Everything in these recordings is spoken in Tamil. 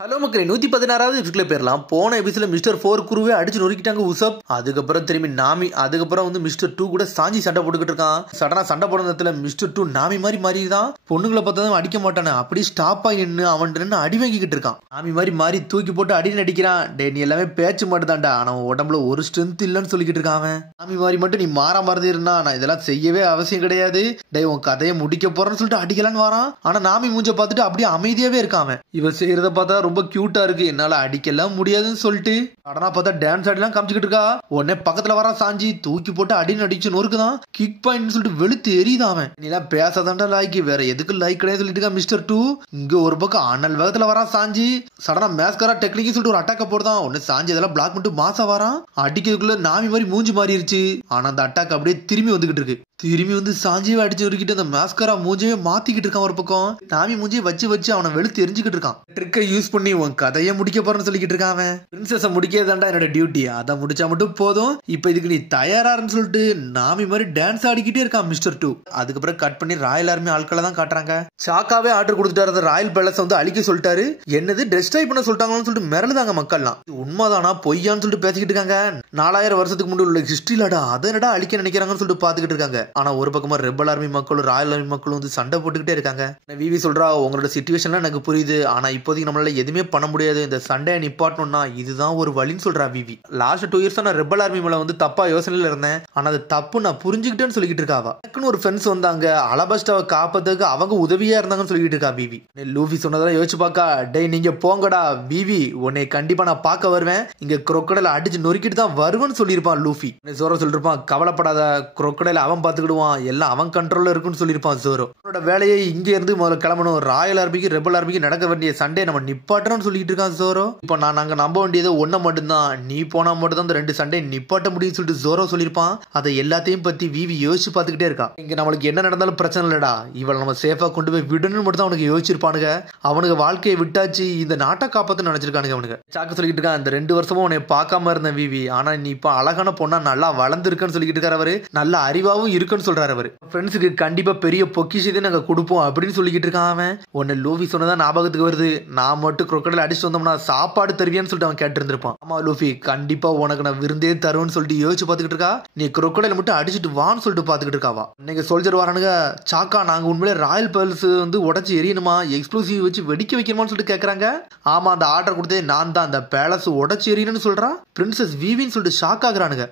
ஹலோ மக்களே 116வது எபிசோட்ல பேரலாம். போன எபிசோட்ல மிஸ்டர் 4 குருவே அடிச்சு நொறுக்கிட்டாங்க உசப். அதுக்கப்புறம் திரும்பி நாமி, அதுக்கப்புறம் வந்து மிஸ்டர் 2 கூட சாஞ்சி சண்டை போட்டுக்கிட்டு இருக்கான். சடனா சண்டை போடுற நேரத்துல மிஸ்டர் 2 நாமி மாதிரி மாறிதான். பொண்ணுங்களை பார்த்தா அடிக்க மாட்டானே, அப்படி ஸ்டாப் ஆகி நின்று அவன் நின்று அடி வாங்கிக்கிட்டு இருக்கான். நாமி மாதிரி மாறி தூக்கி போட்டு அடி அடிக்கிறான். டே நீ எல்லாமே பேச்சு மட்டும்தான்டா, ஆனா உடம்புல ஒரு ஸ்ட்ரென்த் இல்லன்னு சொல்லிக்கிட்டு இருக்கான் அவன். நாமி மாதிரி மட்டும் நீ மாற மாதிரி இருந்தா நான் இதெல்லாம் செய்யவே அவசியம் கிடையாது. டே உன் கதையை முடிக்க போறேன்னு சொல்லிட்டு அடிக்கலான்னு வரான். ஆனா நாமி மூஞ்ச பார்த்துட்டு அப்படியே அமைதியாவே இருக்கான். இவன் செய்யறத பார்த்தா ரொம்ப கியூட்டா இருக்கு, என்னால அடிக்கலாம் முடியாதுன்னு சொல்லிட்டு சடனா பார்த்தா டான்ஸ் ஆடிலாம் காமிச்சுக்கிட்டு இருக்கா. உடனே பக்கத்துல வரா சாஞ்சி தூக்கி போட்டு அடின்னு அடிச்சு நொறுக்குதான். கிக் பாயிண்ட் சொல்லிட்டு வெளுத்து எரியுதான் அவன். நீ எல்லாம் பேசாதான்டா லாய்க்கு, வேற எதுக்கு லாய்க் கிடையாது சொல்லிட்டு இருக்கா மிஸ்டர் 2. இங்க ஒரு பக்கம் அண்ணல் வேகத்துல வரா சாஞ்சி. சடனா மேஸ்கரா டெக்னிக் சொல்லிட்டு ஒரு அட்டாக்க போடுதான். உடனே சாஞ்சி அதெல்லாம் பிளாக் பண்ணிட்டு மாசா வரான். அடிக்கிறதுக்குள்ள நாமி மாதிரி மூஞ்சி மாறிடுச்சு. ஆனா அந்த அட்டாக் அப்படியே திரும்பி வந்துகிட்டு இருக்கு. திரும்பி வந்து சாஞ்சியை அடிச்சு நொறுக்கிட்டு அந்த மேஸ்கரா மூஞ்சியே மாத்திக்கிட்டு இருக்கான். ஒரு பக்கம் நாமி மூஞ்சியை வச்சு அவனை வெளுத்து எரிஞ்சுக்கிட்டு இருக்கான். ட்ரிக்கை யூஸ் பண்ணி உன் கதையை முடிக்க போறேன்னு சொல்லிக்கிட்டு இருக்கான் அவன். பிரின்சஸை முடிக்கிறதாண்டா என்னோட டியூட்டி, அதை முடிச்சா மட்டும் போதும். இப்ப இதுக்கு நீ தயாரான்னு சொல்லிட்டு நாமி மாதிரி டான்ஸ் ஆடிக்கிட்டே இருக்கான் மிஸ்டர் 2. அதுக்கப்புறம் கட் பண்ணி ராயல் ஆர்மி ஆட்களை தான் காட்டுறாங்க. சாக்காவே ஆர்டர் கொடுத்துட்டாரு. ராயல் பேலஸ் வந்து அழிக்க சொல்லிட்டாரு. என்னது டெஸ்ட்ராய் பண்ண சொல்லிட்டாங்கன்னு சொல்லிட்டு மிரளுதாங்க மக்கள்லாம். உண்மைதானா பொய்யான்னு சொல்லிட்டு பேசிக்கிட்டு இருக்காங்க. 4000 வருஷத்துக்கு முன்னாடி உள்ள ஹிஸ்டரியிலடா அதை என்னடா அழிக்க நினைக்கிறாங்கன்னு சொல்லிட்டு பாத்துக்கிட்டு இருக்காங்க. ஆனா ஒரு பக்கமா ரெபல் ஆர்மி மக்களும் ராயல் ஆர்மி மக்களும் வந்து சண்டை போட்டுக்கிட்டே இருக்காங்க. விவி சொல்றா உங்களோட சிச்சுவேஷன்லாம் எனக்கு புரியுது, ஆனா இப்போதைக்கு நம்மளால எதுவுமே பண்ண முடியாது. இந்த சண்டையை நிப்பாட்டணும்னா இதுதான் ஒரு வழின்னு சொல்றா விவி. லாஸ்ட் 2 இயர்ஸ் நான் ரெபல் ஆர்மி மேல வந்து தப்பா யோசனையில இருந்தேன், ஆனா அது தப்பு நான் புரிஞ்சுக்கிட்டேன்னு சொல்லிக்கிட்டு இருக்காவா. எனக்குன்னு ஒரு ஃப்ரெண்ட்ஸ் வந்தாங்க, அலபாஸ்டாவை காப்பதுக்கு அவங்க உதவியா இருந்தாங்கன்னு சொல்லிட்டு இருக்கா விவி. லூஃபி சொன்னதெல்லாம் யோசிச்சு பாக்கா. டே நீங்க போங்கடா விவி, உன்னை கண்டிப்பா நான் பார்க்க வருவேன், இங்க குரோக்கடைல அடிச்சு நொறுக்கிட்டு தான் வருவேன்னு சொல்லியிருப்பான் லூஃபி. ஜோரோ சொல்லிருப்பான் கவலைப்படாத, குரோக்கடைல அவன் பாத்துக்கிடுவான், எல்லாம் அவன் கண்ட்ரோல்ல இருக்குன்னு சொல்லியிருப்பான் ஜோரோ. அவனோட வேலையை இங்க இருந்து முதல்ல கிளம்பணும், ராயல் ஆர்மிக்கு ரெபல் ஆர்மிக்கு நடக்க வேண்டிய சண்டே நம்ம நிப்பாட்டணும்னு சொல்லிட்டு இருக்கான் ஜோரோ. இப்ப நாங்க நம்ப வேண்டியது ஒன்ன மட்டும்தான், நீ போனா மட்டும் தான் இந்த 2 சண்டே நிப்பாட்ட முடியும்னு சொல்லிட்டு ஜோரோ சொல்லியிருப்பான். அதை எல்லாத்தையும் பத்தி விவி யோசிச்சு பார்த்துக்கிட்டே இருக்கான். இங்க நம்மளுக்கு என்ன நடந்தாலும் பிரச்சனை இல்லடா, இவளை நம்ம சேஃபா கொண்டு போய் விடணும்னு மட்டும் தான் அவனுக்கு யோசிச்சிருப்பானுங்க. அவனுக்கு வாழ்க்கையை விட்டாச்சு, இந்த நாட்டை காப்பாத்து நினைச்சிருக்கானுங்க அவனுக்கு. சாக்கு சொல்லிட்டு இருக்கான், இந்த 2 வருஷமும் உன்னை பார்க்காம இருந்த விவி, ஆனா நீ இப்ப அழகான பொண்ணா நல்லா வளர்ந்துருக்குன்னு சொல்லிட்டு இருக்காரு அவரு. நல்ல அறிவாவும் இருக்குன்னு சொல்றாரு அவரு. ஃப்ரெண்ட்ஸுக்கு கண்டிப்பா பெரிய பொக்கிஷத்தை நாங்க கொடுப்போம் அப்படின்னு சொல்லிக்கிட்டு இருக்கான் அவன். உன்னை லூஃபி சொன்னதான் ஞாபகத்துக்கு வருது, நான் மட்டும் குரோக்கடைல அடிச்சு வந்தோம்னா சாப்பாடு தருவியான்னு சொல்லிட்டு அவன் கேட்டு இருந்திருப்பான். ஆமா லூஃபி கண்டிப்பா உனக்கு நான் விருந்தே தருவேன்னு சொல்லிட்டு யோசிச்சு பாத்துக்கிட்டு இருக்கா. நீ குரோக்கடைல மட்டும் அடிச்சுட்டு வான்னு சொல்லிட்டு பாத்துக்கிட்டு இருக்காவா. இன்னைக்கு சோல்ஜர் வரானுங்க, சாக்கா நாங்க உண்மையிலே ராயல் பேலஸ் வந்து உடச்சு எரியணுமா, எக்ஸ்ப்ளோசிவ் வச்சு வெடிக்க வைக்கணுமான்னு சொல்லிட்டு கேக்குறாங்க. ஆமா அந்த ஆர்டர் கொடுத்தே நான் தான், அந்த பேலஸ் உடச்சு எரியணும்னு சொல்றா. பிரின்சஸ் விவின்னு சொல்லிட்டு ஷாக் ஆகுறானுங்க.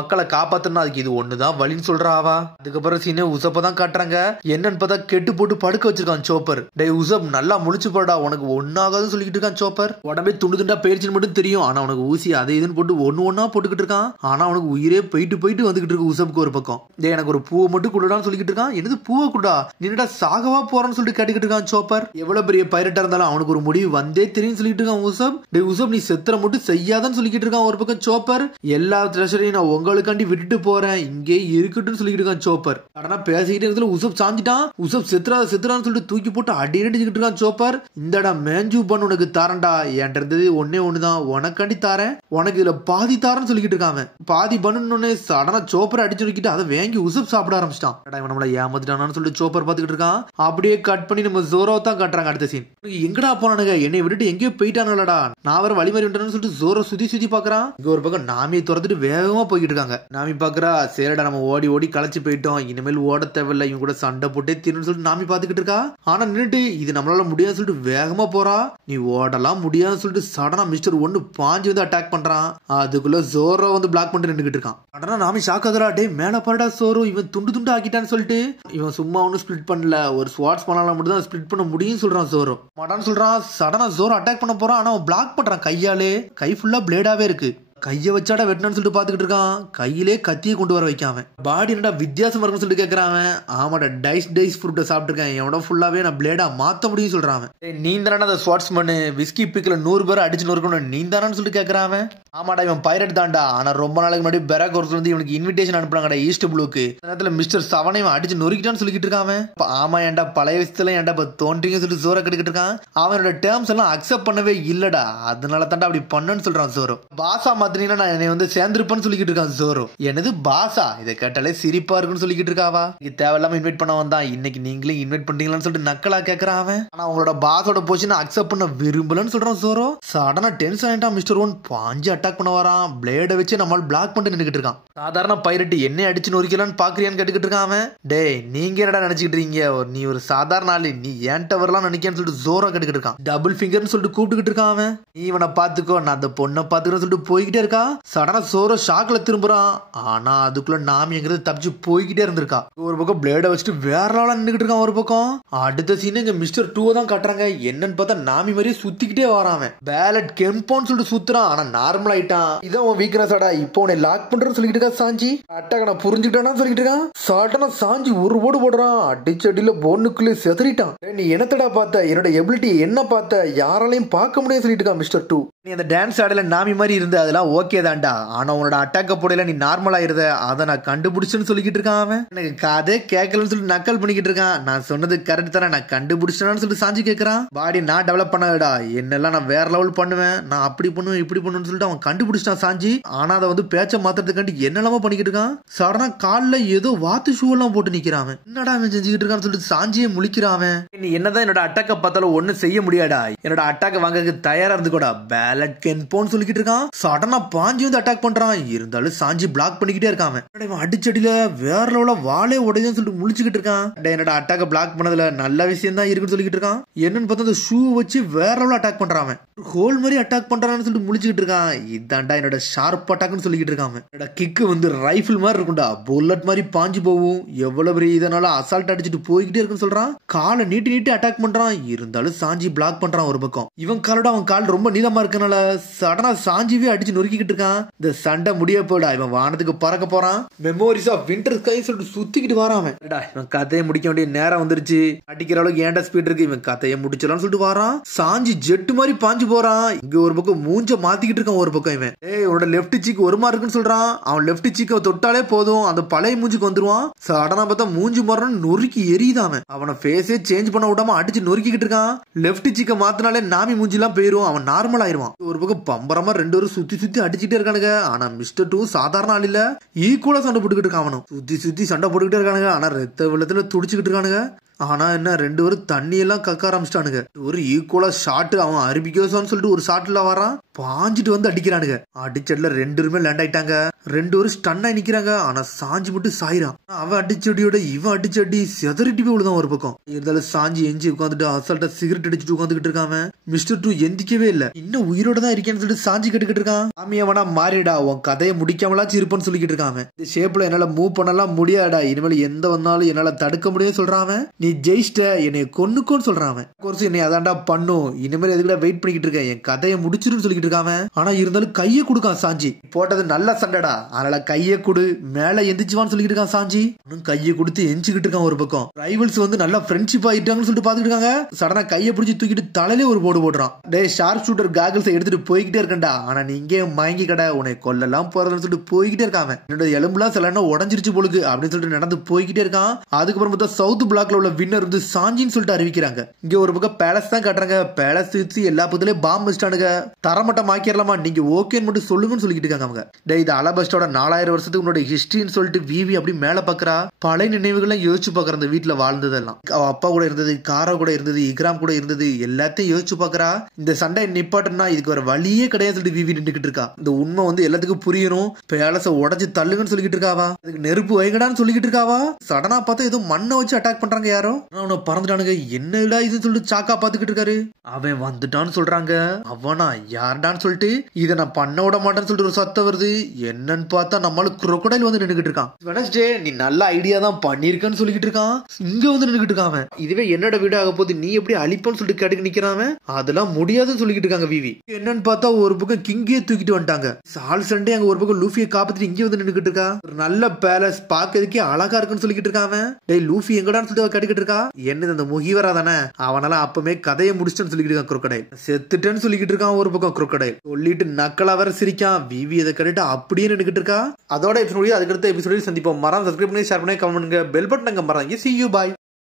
மக்களை காப்பாத்தனா அதுக்கு இது ஒண்ணுதான் வழின்னு சொல்றாவா. அதுக்கப்புறம் சீனே உசப்ப தான் காட்டுறாங்க. என்னன்னு பார்த்தா கெட்டு போட்டு படுக்க வச்சிருக்கான் சோப்பர். டே உசப் நல்லா முழிச்சு போடா, உனக்கு ஒன்னாகாதுன்னு சொல்லிட்டு இருக்கான் சோப்பர். உடம்பே துண்டு துண்டா போயிடுச்சுன்னு மட்டும் தெரியும், ஆனா அவனுக்கு ஊசி அதை இதுன்னு போட்டு ஒன்னா போட்டுக்கிட்டு இருக்கான். ஆனா அவனுக்கு உயிரே போயிட்டு வந்துகிட்டு இருக்கு உசப்புக்கு ஒரு பக்கம். டே எனக்கு ஒரு பூவை மட்டும் கொடுடான்னு சொல்லிக்கிட்டு இருக்கான். என்னது பூவை கொடுடா, நீடா சாகவா போறான்னு சொல்லிட்டு கேட்டுக்கிட்டு இருக்கான் சோப்பர். எவ்வளவு பெரிய பைரட்டா இருந்தாலும் அவனுக்கு ஒரு முடிவு வந்தே தெரியும் சொல்லிட்டு இருக்கான் உசப். டே உசப் நீ செத்துற மட்டும் செய்யாதான்னு சொல்லிக்கிட்டு இருக்கான் ஒரு பக்கம் சோப்பர். எல்லா ட்ரெஷரையும் நான் உங்களுக்காண்டி விட்டுட்டு போறேன், இங்கே இருக்கட்டும் சொல்லிக்கிட்டு இருக்கான் சோப்பர். ஆனா பேசிக்கிட்டே இருக்கிற உசப் சாஞ்சிட்டான். உசப் செத்துறான்னு சொல்லிட்டு தூக்கி போட்டு அடி அடிச்சுக்கிட்டு இருக்கான் சோப்பர். இந்தடா மேஞ்சு பண்ணு உனக்கு தாரண்டா, என்கிட்ட இருந்தது ஒன்னே ஒண்ணுதான், உனக்காண்டி தாரேன், உனக்கு இதுல பாதி தாரன்னு சொல்லிக்கிட்டு இருக்காங்க. பாதி பண்ணுன்னு சடனா சோப்பர் அடிச்சு நொறுக்கிட்டு அதை வாங்கி உசப் சாப்பிட ஆரம்பிச்சிட்டான். நம்மள ஏமாத்திட்டானு சொல்லிட்டு சோப்பர் பாத்துக்கிட்டு இருக்கான். அப்படியே கட் பண்ணி நம்ம ஜோரோ தான் காட்டுறாங்க. அடுத்த சீன், எங்கடா போனானுங்க, என்னை விட்டுட்டு எங்கேயோ போயிட்டானுங்களடா, நான் வேற வழி மாதிரி விட்டேன்னு சொல்லிட்டு ஜோரோ சுத்தி பாக்குறான். இங்க ஒரு பக்கம் நாமியை துரத்துட்டு வேகமா போய்கிட்டு இருக்காங்க. நாமி பாக்குறா, சரிடா நம்ம ஓடி களைச்சு போயிட்டோம், இனிமேல் ஓட தேவையில்லை, இவங்க கூட சண்டை போட்டே தீர்னு சொல்லிட்டு நாமி பாத்துக்கிட்டு இருக்கா. ஆனா நின்னுட்டு இது நம்மளால முடியாதுன்னு சொல்லிட்டு வேகமா போறா. நீ ஓடலாம் முடியாதுன்னு சொல்லிட்டு சடனா மிஸ்டர் 1 பாஞ்சு வந்து அட்டாக் பண்றான். அதுக்குள்ள ஜோரோ வந்து பிளாக் பண்ணிட்டு நின்னுகிட்டு இருக்கான். சடனா நாமி ஷாக் ஆகுறா. டே மேல பாருடா ஜோரோ, இவன் துண்டு ஆக்கிட்டான்னு சொல்லிட்டு. இவன் சும்மா ஒன்னும் ஸ்பிளிட் பண்ணல, ஒரு ஸ்வாட்ஸ் பண்ணாலும் மட்டும் தான் ஸ்பிளிட் பண்ண முடியும்னு சொல்றான் ஜோரோ. மாட்டான்னு சொல்றான். சடனா ஜோரோ அட்டாக் பண்ண போறான். ஆனா அவன் பிளாக் பண்றான் கையாலே. கை ஃபுல்லா பிளேடாவே இருக்கு. கையை வச்சாடா வெட்டணும்னு சொல்லிட்டு பாத்துக்கிட்டு இருக்கான். கையிலே கத்தியை கொண்டு வர வைக்காம. பாடி என்னடா வித்தியாசமா இருக்குன்னு சொல்லிட்டு கேட்கறான். ஆமாடா டைஸ் ஃப்ரூட்டை சாப்பிட்டுருக்கேன், என் உடம்பு ஃபுல்லாவே நான் பிளேடா மாத்த முடியும் சொல்றான். நீ தானே அந்த ஸ்வாட்ஸ் பண்ணு, விஸ்கி பிக்ல 100 பேர் அடிச்சு நொறுக்கணும், நீ தானு சொல்லிட்டு கேட்கறான். ஆமாடா இவன் பைரட் தான்டா, ஆனா ரொம்ப நாளைக்கு முன்னாடி பெராக் ஒருத்தர் வந்து இவனுக்கு இன்விடேஷன் அனுப்புறாங்கடா ஈஸ்ட் ப்ளூக்கு. நேரத்துல மிஸ்டர் 7 இவன் அடிச்சு நொறுக்கிட்டான்னு சொல்லிக்கிட்டு இருக்கான். ஆமா ஏன்டா பழைய விஷயத்துல ஏன்டா இப்ப தோன்றீங்க சொல்லிட்டு ஜோரோ கட்டுக்கிட்டு இருக்கான். அவனோட டேர்ம்ஸ் எல்லாம் அக்செப்ட் பண்ணவே இல்லடா, அதனால தான்டா அப்படி பண்ணன்னு சொல்றான் ஜோரோ. பாசா பாத்தீங்கன்னா நான் என்னை வந்து சேர்ந்திருப்பேன்னு சொல்லிக்கிட்டு இருக்கான் ஜோரோ. எனது பாசா? இதை கேட்டாலே சிரிப்பா இருக்குன்னு சொல்லிக்கிட்டு இருக்காவா. இது தேவையில்லாம இன்வைட் பண்ண வந்தான். இன்னைக்கு நீங்களும் இன்வைட் பண்றீங்களான்னு சொல்லிட்டு நக்கலா கேட்கறான் அவன். ஆனா அவங்களோட பாஸோட பொசிஷனை அக்செப்ட் பண்ண விரும்பலன்னு சொல்றான் ஜோரோ. சடனா டென்ஷன் ஆயிட்டான் மிஸ்டர் ஒன். பாஞ்சு அட்டாக் பண்ண வரான். பிளேட வச்சு நம்மளால பிளாக் பண்ணிட்டு நின்னுக்கிட்டு இருக்கான். சாதாரண பைரட் என்ன அடிச்சு நொறுக்கலான்னு பாக்குறியான்னு கேட்டுக்கிட்டு இருக்கான் அவன். டேய் நீங்க என்னடா நினைச்சுக்கிட்டு இருக்கீங்க? நீ ஒரு சாதாரண ஆளு, நீ ஏன்ட்ட வரலாம் நினைக்கன்னு சொல்லிட்டு ஜோரா கேட்டுக்கிட்டு இருக்கான். டபுள் ஃபிங்கர்னு சொல்லிட்டு கூப்பிட்டுக்கிட்டு இருக்கான் அவன். நீ இவனை பாத்துக்கோ, நான் அந்த பொண்ணை பாத்துக்கிறேன்னு சொல்லிட்டு போய்கிட்டே இருக்கா. சடனா ஜோரோ ஷாக்ல திரும்புறான். ஆனா அதுக்குள்ள நாமிங்கிறது தப்பிச்சு போய்கிட்டே இருந்திருக்கா. ஒரு பக்கம் பிளேட வச்சுட்டு வேற லெவலா நின்னுக்கிட்டு இருக்கான். ஒரு பக்கம் அடுத்த சீன் இங்க மிஸ்டர் 2 தான் காட்டுறாங்க. என்னன்னு பார்த்தா நாமி மாதிரியே சுத்திக்கிட்டே வரான். பேலட் கெம்போன்னு சொல்லிட்டு சுத்துறான். ஆனா நார்மல் ஆயிட்டான். இதான் உன் வீக்னஸாடா, இப்போ உன்னை லாக் பண்றேன்னு சொல்லிட்டு இருக்கா சாஞ்சி. அட்டாக் நான் புரிஞ்சுக்கிட்டேன்னு சொல்லிட்டு இருக்கான். சடனா சாஞ்சி ஒரு போடு போடுறான். அடிச்சடியில பொண்ணுக்குள்ளே செதறிட்டான். நீ என்னத்தடா பார்த்த? என்னோட எபிலிட்டி என்ன பார்த்த? யாராலையும் பார்க்க முடியாது சொல்லிட்டு இருக்கான் மிஸ்டர் 2. நீ அந்த டான்ஸ் ஆடல நாமி மாதிரி இருந்த, அதெல்லாம் ஓகே தான்டா. ஆனா உன்னோட அட்டாக்க போடையில நீ நார்மலா இருந்த, அதை நான் கண்டுபிடிச்சேன்னு சொல்லிக்கிட்டு இருக்கான் அவன். எனக்கு கதை கேட்கலன்னு சொல்லிட்டு நக்கல் பண்ணிக்கிட்டு இருக்கான். நான் சொன்னது கரெக்ட் தானே, நான் கண்டுபிடிச்சேன்னு சொல்லிட்டு சாஞ்சி கேட்கறான். பாடி நான் டெவலப் பண்ணடா, என்னெல்லாம் நான் வேற லெவல் பண்ணுவேன், நான் அப்படி பண்ணுவேன் இப்படி பண்ணுவேன்னு சொல்லிட்டு அவன் கண்டுபிடிச்சான் சாஞ்சி. ஆனா அதை வந்து பேச்ச மாத்துறதுக்காண்டி என்னெல்லாம பண்ணிக்கிட்டு இருக்கான். சடனா கால்ல ஏதோ வாத்து ஷூ எல்லாம் போட்டு நிக்கிறான். என்னடா அவன் செஞ்சுக்கிட்டு இருக்கான்னு சொல்லிட்டு சாஞ்சியே முழிக்கிறான். நீ என்னதான் என்னோட அட்டாக்க பார்த்தாலும் ஒன்னும் செய்ய முடியாடா, என்னோட அட்டாக்க வாங்க தயாரா இருந்துக்கூடா, பேலட் கென்போன்னு சொல்லிக்கிட்டு இருக்கான். சடனா பாஞ்சி வந்து அட்டாக் பண்றான். இருந்தாலும் சாஞ்சி பிளாக் பண்ணிக்கிட்டே இருக்கான். இவன் அடிச்சடியில வேற லெவல வாழே உடையதுன்னு சொல்லிட்டு முழிச்சுக்கிட்டு இருக்கான். என்னோட அட்டாக்க பிளாக் பண்ணதுல நல்ல விஷயம் தான் இருக்குன்னு சொல்லிக்கிட்டு இருக்கான். என்னன்னு பார்த்தா அந்த ஷூ வச்சு வேற லெவல அட்டாக் பண்றான். ஹோல் மாதிரி அட்டாக் பண்றான்னு சொல்லிட்டு முழிச்சுக்கிட்டு இருக்கான். இதான்டா என்னோட ஷார்ப் அட்டாக்னு சொல்லிக்கிட்டு இருக்கான். என்னோட கிக்கு வந்து ரைஃபிள் மாதிரி இருக்கும்டா, புல்லட் மாதிரி பாஞ்சு போகும். எவ்வளவு பெரிய இதனால அசால்ட் அடிச்சுட்டு போய்கிட்டே இருக்குன்னு சொல்றான். காலை நீட்டி நீட்டி அட்டாக் பண்றான். இருந்தாலும் சாஞ்சி பிளாக் பண்றான். ஒரு பக்கம் இவன் காலோட அவன் கால் ரொம்ப நீளமா இருக்கனால சடனா சாஞ்சிவே அடிச்சு நொறுக்கிட்டு இருக்கான். இந்த சண்டை முடிய போடா, இவன் வானத்துக்கு பறக்க போறான். மெமோரிஸ் ஆஃப் விண்டர் ஸ்கை சொல்லிட்டு சுத்திக்கிட்டு வரான். இவன் கதையை முடிக்க வேண்டிய நேரம் வந்துருச்சு. அடிக்கிற அளவுக்கு ஏன்டா ஸ்பீட் இருக்கு, இவன் கதையை முடிச்சிடலாம்னு சொல்லிட்டு வரான். சாஞ்சி ஜெட் மாதிரி பாஞ்சு போறான். இங்க ஒரு பக்கம் மூஞ்ச மாத்திக்கிட்டு இருக்கான். ஒரு பக்கம் இவன் உன்னோட லெப்ட் சீக் ஒரு மாதிரி இருக்குன்னு சொல்றான். அவன் லெப்ட் சீக்க தொட்டாலே போதும் அந்த பழைய மூஞ்சுக்கு வந்துருவான். சடனா பார்த்தா மூஞ்சி மரம் நொறுக்கி எரியுதான். அவனை ஃபேஸே சேஞ்ச் பண்ண விடாம அடிச்சு நொறுக்கிட்டு இருக்கான். லெப்ட் சீக்க மாத்தினாலே நாமி மூஞ்சி எல்லாம் போயிரும், அவன் நார்மல் ஆயிருவான். ஒரு பக்கம் பம்பரமா ரெண்டு பேரும் சுத்தி சுத்தி அடிச்சுட்டே இருக்கானுங்க. ஆனா மிஸ்டர் 2 சாதாரண ஆள் இல்ல, ஈக்குவலா சண்டை போட்டுக்கிட்டு இருக்கான். அவனும் சுத்தி சுத்தி சண்டை போட்டுக்கிட்டே இருக்கானுங்க. ஆனா ரத்த வெள்ளத்துல துடிச்சுக்கிட்டு இருக்கானுங்க. ஆனா என்ன ரெண்டு பேரும் தண்ணி எல்லாம் கக்க ஆரம்பிச்சிட்டானுங்க. ஒரு ஈக்குவலா ஷாட் அவன் அரிபிகோசான்னு சொல்லிட்டு ஒரு ஷாட்ல வரான். பாஞ்சிட்டு வந்து அடிக்கிறானுங்க. அடிச்சடில ரெண்டு பேருமே லேண்ட் ஆயிட்டாங்க. ரெண்டு பேரும் ஸ்டன் ஆகி நிக்கிறாங்க. ஆனா சாஞ்சி மட்டும் சாயிரான். அவன் அடிச்சடியோட இவன் அடிச்சடி செதறிட்டு போய் விழுதான். ஒரு பக்கம் இருந்தாலும் சாஞ்சி எஞ்சி உட்காந்துட்டு அசால்ட்டா சிகரெட் அடிச்சுட்டு உட்காந்துக்கிட்டு இருக்காம. மிஸ்டர் 2 எந்திக்கவே இல்ல, இன்னும் உயிரோட தான் இருக்கேன்னு சொல்லிட்டு சாஞ்சி கட்டுக்கிட்டு இருக்கான். ஆமியவனா மாறிடா, உன் கதையை முடிக்காமலாச்சு இருப்பான்னு சொல்லிக்கிட்டு இருக்கான். இந்த ஷேப்ல என்னால மூவ் பண்ணலாம் முடியாடா, இனிமேல் எந்த வந்தாலும் என்னால தடுக்க முடியும் சொல்றான். நீ ஜெயிச்சிட்ட, என்னை கொன்னுக்கோன்னு சொல்றான். கோர்ஸ் என்னை அதான்டா பண்ணும், இனிமேல் எதுக்குடா வெயிட் பண்ணிக்கிட்டு இருக்கேன், என் கதையை முடிச்சிருன்னு சொல்லிக்கிட்டு இருக்காம. ஆனா இருந்தாலும் கையை கொடுக்கான் சாஞ்சி. போட்டது நல்ல சண்டைடா, அதனால கையை கொடு, மேல எந்திரிச்சுவான்னு சொல்லிக்கிட்டு இருக்கான் சாஞ்சி. கையை கொடுத்து எஞ்சிக்கிட்டு இருக்கான். ஒரு பக்கம் ரைவல்ஸ் வந்து நல்லா ஃப்ரெண்ட்ஷிப் ஆயிட்டாங்கன்னு சொல்லிட்டு பாத்துக்கிட்டு இருக்காங்க. சடனா கையை பிடிச்சி தூக்கிட்டு தலையிலே ஒரு போடு போடுறான். டே ஷார்ப் ஷூட்டர் காகல்ஸ் எடுத்துட்டு போய்கிட்டே இருக்கண்டா, ஆனா நீ இங்கே மயங்கி கடை, உன்னை கொல்லலாம் போறதுன்னு சொல்லிட்டு போய்கிட்டே இருக்காங்க. என்னோட எலும்புலாம் சில என்ன உடஞ்சிருச்சு போலுக்கு அப்படின்னு சொல்லிட்டு நடந்து போய்கிட்டே இருக்கான். அதுக்கப்புறம் பார்த்தா சவுத் பிளாக்ல உள்ள வின்னர் வந்து சாஞ்சின்னு சொல்லிட்டு அறிவிக்கிறாங்க. இங்க ஒரு பக்கம் பேலஸ் தான் காட்டுறாங்க. பேலஸ் வச்சு எல்லா பக்கத்துலயும் பாம்பு வச்சுட்டானுங்க. தரமட்டம் ஆக்கிரலாமா, நீங்க ஓகேன்னு மட்டும் சொல்லுங்கன்னு சொல்லிட்டு இருக்காங்க அவங்க. டே இது அலபஸ்டோட 4000 வருஷத்துக்கு முன்னாடி ஹிஸ்டரின்னு சொல்லிட்டு விவி அப்படி மேல பாக்குறா. பழைய நினைவுகள்லாம் யோசிச்சு பாக்குற, அந்த வீட்டுல வாழ்ந்ததெல்லாம் அவ அப்பா கூட இருந்தது, காரா கூட இருந்தது, இக்ராம் கூட இருந்தது, எல்லாத்தையும் யோசிச்சு பாக்குறா. இந்த சண்டை நிப்பாட்டுனா இதுக்கு ஒரு வழியே கிடையாது சொல்லிட்டு விவி நின்றுகிட்டு இருக்கா. இந்த உண்மை வந்து எல்லாத்துக்கும் புரியணும், பேலஸ உடச்சு தள்ளுங்கன்னு சொல்லிட்டு இருக்காவா. அதுக்கு நெருப்பு வைகடான்னு சொல்லிட்டு இருக்காவா. சடனா பார்த்தா ஏதோ மண்ணை வச்சு அட்டாக் பண்றாங்க யாரோ. அவனை பறந்துட்டானுங்க. என்னடா இதுன்னு சொல்லிட்டு சாக்கா பாத்துக்கிட்டு இருக்காரு. அவன் வந்துட்டான்னு சொல்றாங்க. அவனா யார்டான்னு சொல்லிட்டு இதை நான் பண்ண விட மாட்டேன்னு சொல்லிட்டு ஒரு சத்தம் வருது. என்னன்னு பார்த்தா நம்மளுக்கு crocodile வந்து நின்னுகிட்டு இருக்கான். வெனஸ்டே நீ நல்ல ஐடியா தான் பண்ணிருக்கன்னு சொல்லிட்டு இருக்கான். இங்க வந்து நின்னுகிட்டு இருக்கான். இதுவே என்னோட வீடு ஆக போது, நீ எப்படி அழிப்பன்னு சொல்லிட்டு கேட்டுக்கு நிக்கிறான். அதெல்லாம் முடியாதுன்னு சொல்லிட்டு இருக்காங்க விவி. என்னன்னு பார்த்தா ஒரு பக்கம் கிங்கே தூக்கிட்டு வந்துட்டாங்க. சால் சண்டே அங்க ஒரு பக்கம் லூஃபியை காப்பாத்திட்டு இங்கே வந்து நின்னுகிட்டு இருக்கா. ஒரு நல்ல பேலஸ் பாக்கிறதுக்கே அழகா இருக்குன்னு சொல்லிட்டு இருக்காங்க. டேய் லூஃபி எங்கடான்னு சொல்லிட்டு கேட்டுக்கிட்டு இருக்கா. என்னது அந்த முகிவரா தானே, அவனால அப்பமே கதையை முடிச்சுன்னு சொல்லிட்டு இருக்கான். crocodile செத்துட்டேன்னு சொல்லிட்டு இருக்கான். ஒரு பக்கம் crocodile சொல்லிட்டு நக்கலா வேற சிரிக்கான். விவி அதை கேட்டுட்டு அப்படியே நின்னுகிட்டு இருக்கா. அதோட எபிசோட் அதுக்கடுத்த எபிசோடில் சந்திப்போம். மறந்து சப்ஸ்கிரைப் பண்ணி ஷேர் பண்ணி கமெண்ட் பண்ணுங்க. பெல் பட்டன் மறந்து see you bye.